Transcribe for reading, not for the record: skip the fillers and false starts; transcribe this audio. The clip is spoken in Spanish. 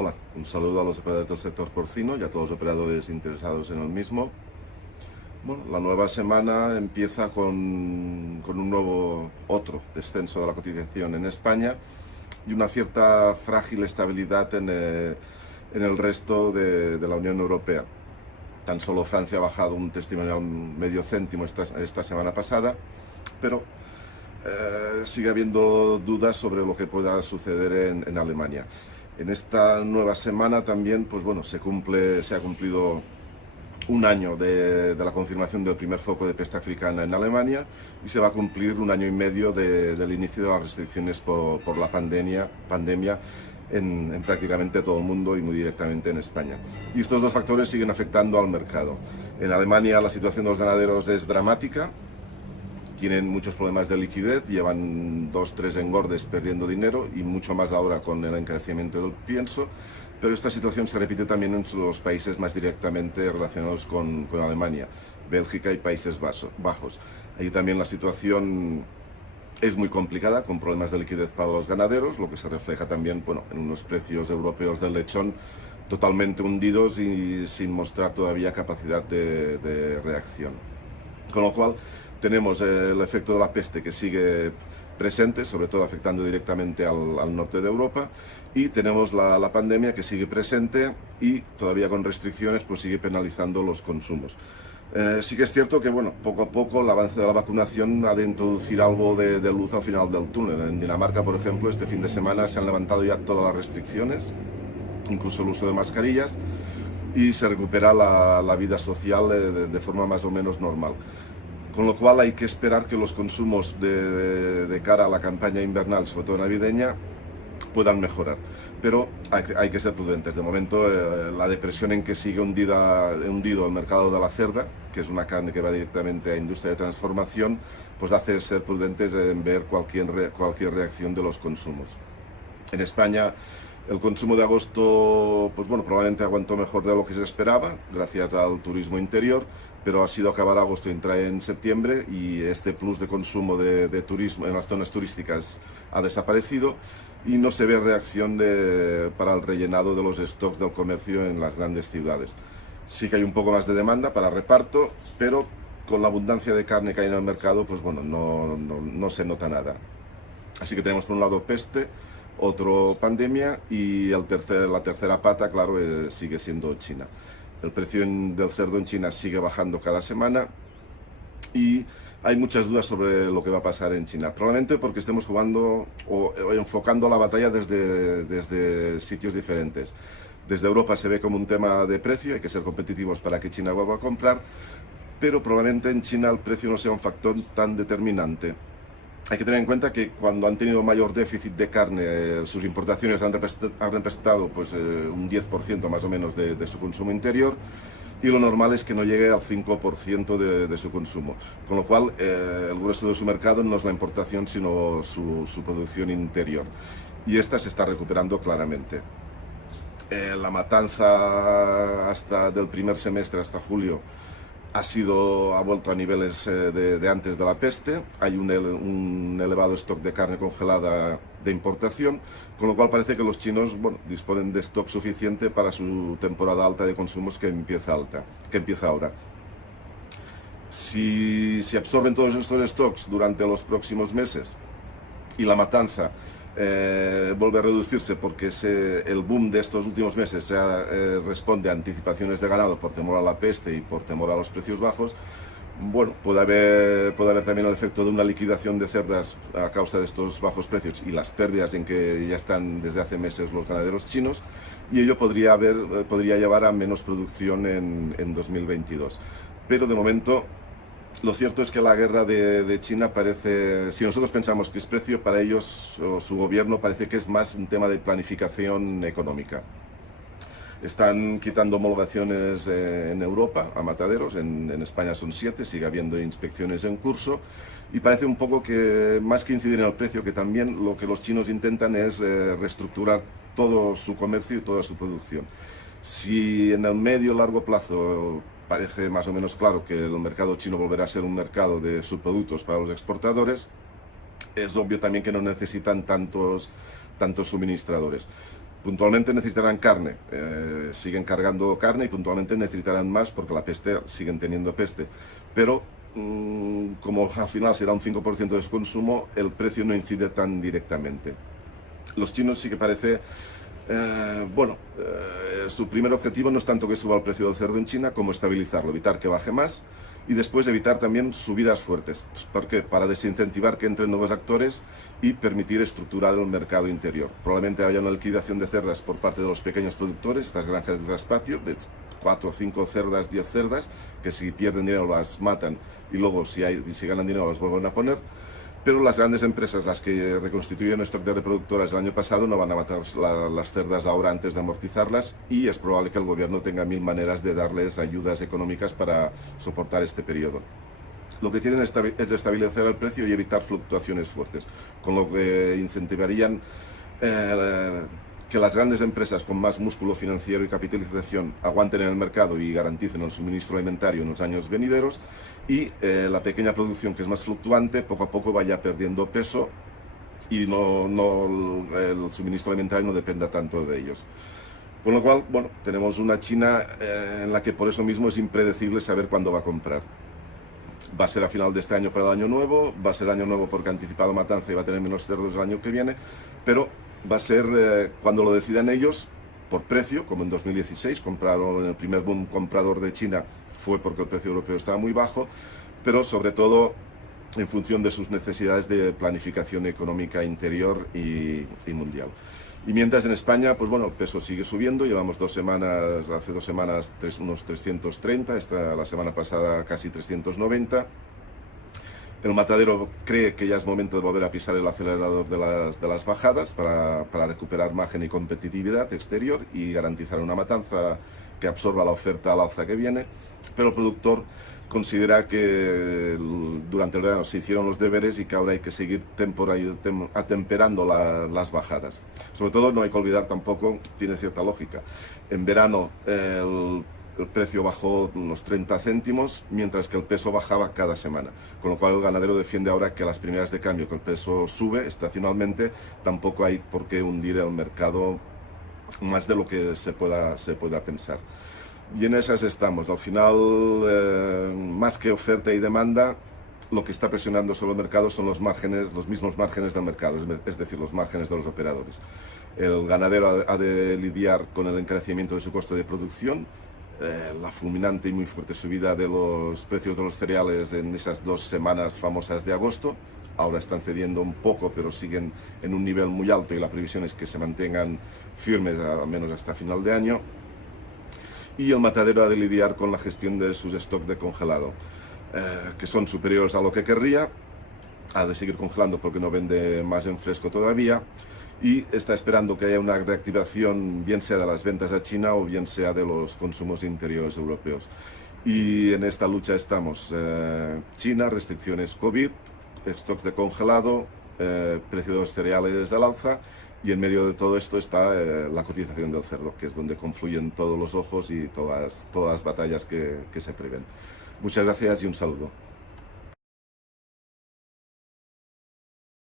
Hola, un saludo a los operadores del sector porcino y a todos los operadores interesados en el mismo. Bueno, la nueva semana empieza con un otro descenso de la cotización en España y una cierta frágil estabilidad en el resto de la Unión Europea. Tan solo Francia ha bajado un testimonial medio céntimo esta semana pasada, pero sigue habiendo dudas sobre lo que pueda suceder en Alemania. En esta nueva semana también, pues bueno, se ha cumplido un año de la confirmación del primer foco de peste africana en Alemania y se va a cumplir un año y medio del inicio de las restricciones por la pandemia en prácticamente todo el mundo y muy directamente en España. Y estos dos factores siguen afectando al mercado. En Alemania la situación de los ganaderos es dramática. Tienen muchos problemas de liquidez, llevan 2-3 engordes perdiendo dinero y mucho más ahora con el encarecimiento del pienso, pero esta situación se repite también en los países más directamente relacionados con Alemania, Bélgica y Países Bajos. Ahí también la situación es muy complicada, con problemas de liquidez para los ganaderos, lo que se refleja también, bueno, en unos precios europeos del lechón totalmente hundidos y sin mostrar todavía capacidad de reacción. Con lo cual tenemos el efecto de la peste que sigue presente, sobre todo afectando directamente al norte de Europa, y tenemos la pandemia que sigue presente y todavía con restricciones pues sigue penalizando los consumos. Sí que es cierto que bueno, poco a poco el avance de la vacunación ha de introducir algo de luz al final del túnel. En Dinamarca, por ejemplo, este fin de semana se han levantado ya todas las restricciones, incluso el uso de mascarillas, y se recupera la vida social de forma más o menos normal. Con lo cual hay que esperar que los consumos de cara a la campaña invernal, sobre todo navideña, puedan mejorar. Pero hay que ser prudentes. De momento, la depresión en que sigue hundido el mercado de la cerda, que es una carne que va directamente a industria de transformación, pues hace ser prudentes en ver cualquier reacción de los consumos. En España, el consumo de agosto, pues bueno, probablemente aguantó mejor de lo que se esperaba, gracias al turismo interior, pero ha sido acabar agosto y entrar en septiembre y este plus de consumo de turismo en las zonas turísticas ha desaparecido y no se ve reacción para el rellenado de los stocks del comercio en las grandes ciudades. Sí que hay un poco más de demanda para reparto, pero con la abundancia de carne que hay en el mercado, pues bueno, no se nota nada. Así que tenemos por un lado peste, otro pandemia y la tercera pata, claro, sigue siendo China. El precio del cerdo en China sigue bajando cada semana y hay muchas dudas sobre lo que va a pasar en China. Probablemente porque estemos jugando o enfocando la batalla desde sitios diferentes. Desde Europa se ve como un tema de precio, hay que ser competitivos para que China vuelva a comprar, pero probablemente en China el precio no sea un factor tan determinante. Hay que tener en cuenta que cuando han tenido mayor déficit de carne, sus importaciones han representado pues, un 10% más o menos de su consumo interior y lo normal es que no llegue al 5% de su consumo. Con lo cual, el grueso de su mercado no es la importación, sino su producción interior. Y esta se está recuperando claramente. La matanza del primer semestre hasta julio ha vuelto a niveles de antes de la peste, hay un elevado stock de carne congelada de importación, con lo cual parece que los chinos bueno, disponen de stock suficiente para su temporada alta de consumos que empieza ahora. Si absorben todos estos stocks durante los próximos meses y la matanza vuelve a reducirse porque el boom de estos últimos meses responde a anticipaciones de ganado por temor a la peste y por temor a los precios bajos, bueno, puede haber también el efecto de una liquidación de cerdas a causa de estos bajos precios y las pérdidas en que ya están desde hace meses los ganaderos chinos, y ello podría llevar a menos producción en 2022. Pero de momento lo cierto es que la guerra de China parece, si nosotros pensamos que es precio, para ellos o su gobierno parece que es más un tema de planificación económica. Están quitando homologaciones en Europa a mataderos, en España son 7, sigue habiendo inspecciones en curso y parece un poco que más que incidir en el precio, que también lo que los chinos intentan es reestructurar todo su comercio y toda su producción. Si en el medio largo plazo parece más o menos claro que el mercado chino volverá a ser un mercado de subproductos para los exportadores, es obvio también que no necesitan tantos suministradores. Puntualmente necesitarán carne, siguen cargando carne y puntualmente necesitarán más porque la peste, siguen teniendo peste, pero como al final será un 5% de su consumo, el precio no incide tan directamente. Los chinos sí que parece, su primer objetivo no es tanto que suba el precio del cerdo en China como estabilizarlo, evitar que baje más y después evitar también subidas fuertes. ¿Por qué? Para desincentivar que entren nuevos actores y permitir estructurar el mercado interior. Probablemente haya una liquidación de cerdas por parte de los pequeños productores, estas granjas de traspatio, de 4 o 5 cerdas, 10 cerdas, que si pierden dinero las matan y luego si ganan dinero las vuelven a poner. Pero las grandes empresas, las que reconstituyeron stock de reproductoras el año pasado, no van a matar las cerdas ahora antes de amortizarlas y es probable que el gobierno tenga 1000 maneras de darles ayudas económicas para soportar este periodo. Lo que quieren es estabilizar el precio y evitar fluctuaciones fuertes, con lo que incentivarían que las grandes empresas con más músculo financiero y capitalización aguanten en el mercado y garanticen el suministro alimentario en los años venideros y la pequeña producción, que es más fluctuante, poco a poco vaya perdiendo peso y el suministro alimentario no dependa tanto de ellos. Con lo cual, bueno, tenemos una China en la que por eso mismo es impredecible saber cuándo va a comprar. Va a ser a final de este año para el año nuevo, va a ser año nuevo porque ha anticipado matanza y va a tener menos cerdos el año que viene, pero va a ser cuando lo decidan ellos, por precio, como en 2016, compraron el primer boom comprador de China, fue porque el precio europeo estaba muy bajo, pero sobre todo en función de sus necesidades de planificación económica interior y mundial. Y mientras en España, pues bueno, el peso sigue subiendo, llevamos hace 2 semanas unos 330, la semana pasada casi 390. El matadero cree que ya es momento de volver a pisar el acelerador de las bajadas para recuperar margen y competitividad exterior y garantizar una matanza que absorba la oferta al alza que viene, pero el productor considera que durante el verano se hicieron los deberes y que ahora hay que seguir atemperando las bajadas. Sobre todo no hay que olvidar tampoco, tiene cierta lógica, en verano el precio bajó unos 30 céntimos, mientras que el peso bajaba cada semana. Con lo cual el ganadero defiende ahora que a las primeras de cambio, que el peso sube estacionalmente, tampoco hay por qué hundir el mercado más de lo que se pueda pensar. Y en esas estamos. Al final, más que oferta y demanda, lo que está presionando sobre el mercado son los mismos márgenes del mercado, es decir, los márgenes de los operadores. El ganadero ha de lidiar con el encarecimiento de su coste de producción, la fulminante y muy fuerte subida de los precios de los cereales en esas 2 semanas famosas de agosto. Ahora están cediendo un poco, pero siguen en un nivel muy alto y la previsión es que se mantengan firmes al menos hasta final de año. Y el matadero ha de lidiar con la gestión de sus stocks de congelado, que son superiores a lo que querría. Ha de seguir congelando porque no vende más en fresco todavía y está esperando que haya una reactivación, bien sea de las ventas a China o bien sea de los consumos interiores europeos. Y en esta lucha estamos. China, restricciones COVID, stocks de congelado, precio de los cereales al alza, y en medio de todo esto está la cotización del cerdo, que es donde confluyen todos los ojos y todas las batallas que se prevén. Muchas gracias y un saludo.